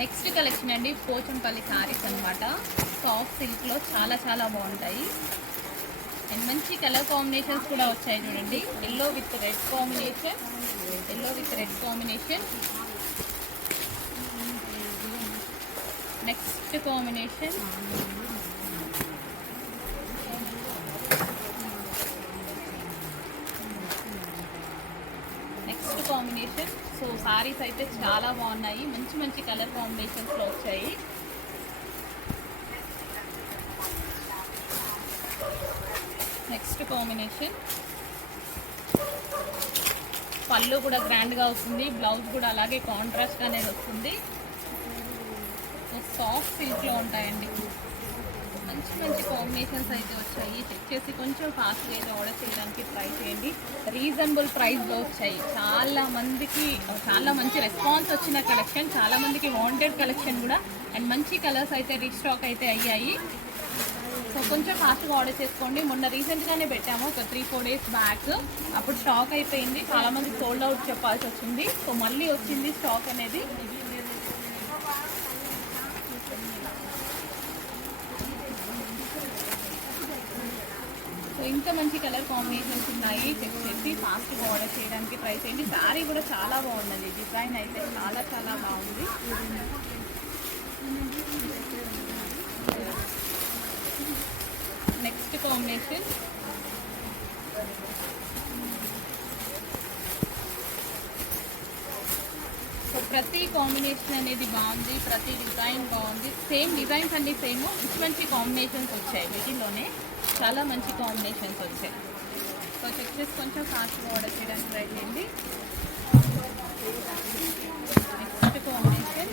Next collection అండి పోచంపల్లి శారీస్ అనమాట. సాఫ్ట్ సిల్క్లో చాలా చాలా బాగుంటాయి అండ్ మంచి కలర్ కాంబినేషన్స్ కూడా వచ్చాయి చూడండి. Yellow with red combination, yellow with red combination. Next combination next combination. So saris అయితే చాలా బాగున్నాయి, మంచి మంచి కలర్ కాంబినేషన్స్లో వచ్చాయి. నెక్స్ట్ కాంబినేషన్ పళ్ళు కూడా గ్రాండ్గా వస్తుంది, బ్లౌజ్ కూడా అలాగే కాంట్రాస్ట్ అనేది వస్తుంది. సాఫ్ట్ సిల్క్లో ఉంటాయండి, మంచి మంచి కాంబినేషన్స్ అయితే వచ్చాయి. చెక్ చేసి కొంచెం ఫాస్ట్గా అయితే ఆర్డర్ చేయడానికి ట్రై చేయండి. రీజనబుల్ ప్రైస్లో వచ్చాయి. చాలా మంచి రెస్పాన్స్ వచ్చిన కలెక్షన్, చాలామందికి వాంటెడ్ కలెక్షన్ కూడా అండ్ మంచి కలర్స్ అయితే రీస్టాక్ అయితే అయ్యాయి. సో కొంచెం ఫాస్ట్గా ఆర్డర్ చేసుకోండి. మొన్న రీసెంట్గానే పెట్టాము, ఒక 3-4 డేస్ బ్యాక్. అప్పుడు స్టాక్ అయిపోయింది, చాలామంది సోల్డ్ అవుట్ చెప్పాల్సి వచ్చింది. సో మళ్ళీ వచ్చింది స్టాక్ అనేది. సో ఇంత మంచి కలర్ కాంబినేషన్స్ ఉన్నాయి. చెక్ చేసి ఫాస్ట్గా ఆర్డర్ చేయడానికి ట్రై చేయండి. శారీ కూడా చాలా బాగున్నది, డిజైన్ అయితే చాలా చాలా బాగుంది. నెక్స్ట్ కాంబినేషన్ సో ప్రతి కాంబినేషన్ అనేది బాగుంది, ప్రతి డిజైన్ బాగుంది. సేమ్ డిజైన్స్ అన్ని సేమ్, మంచి మంచి కాంబినేషన్స్ వచ్చాయి. వీటిలోనే చాలా మంచి కాంబినేషన్స్ వచ్చాయి. సో చెక్ చేసి కొంచెం ఫాస్ట్గా ఆర్డర్ చేయడానికి ట్రై చేయండి. Next combination